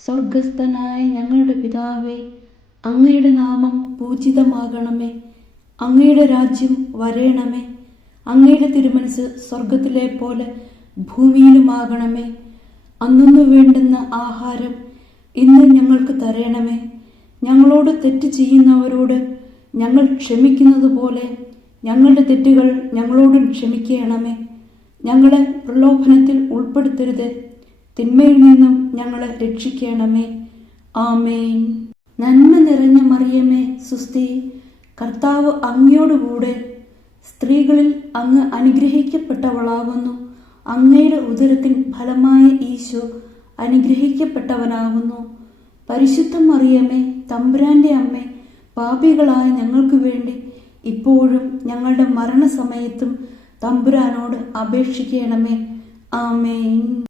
സ്വർഗസ്ഥനായ ഞങ്ങളുടെ പിതാവേ, അങ്ങയുടെ നാമം പൂജിതമാകണമേ. അങ്ങയുടെ രാജ്യം വരേണമേ. അങ്ങയുടെ തിരുമനസ് സ്വർഗത്തിലെ പോലെ ഭൂമിയിലുമാകണമേ. അന്നു വേണ്ടുന്ന ആഹാരം ഇന്ന് ഞങ്ങൾക്ക് തരണമേ. ഞങ്ങളോട് തെറ്റ് ചെയ്യുന്നവരോട് ഞങ്ങൾ ക്ഷമിക്കുന്നത് പോലെ ഞങ്ങളുടെ തെറ്റുകൾ ഞങ്ങളോട് ക്ഷമിക്കണമേ. ഞങ്ങളെ പ്രലോഭനത്തിൽ ഉൾപ്പെടുത്തരുത്, തിന്മയിൽ നിന്നും ഞങ്ങളെ രക്ഷിക്കണമേ. ആമേൻ. നന്മ നിറഞ്ഞ മറിയമേ, സുസ്തി, കർത്താവ് അങ്ങയോടുകൂടെ സ്ത്രീകളിൽ അങ്ങ് അനുഗ്രഹിക്കപ്പെട്ടവളാകുന്നു. അങ്ങയുടെ ഉദരത്തിൻ ഫലമായ ഈശോ അനുഗ്രഹിക്കപ്പെട്ടവനാകുന്നു. പരിശുദ്ധ മറിയമേ, തമ്പുരാന്റെ അമ്മേ, പാപികളായ ഞങ്ങൾക്ക് വേണ്ടി ഇപ്പോഴും ഞങ്ങളുടെ മരണസമയത്തും തമ്പുരാനോട് അപേക്ഷിക്കണമേ. ആമേൻ.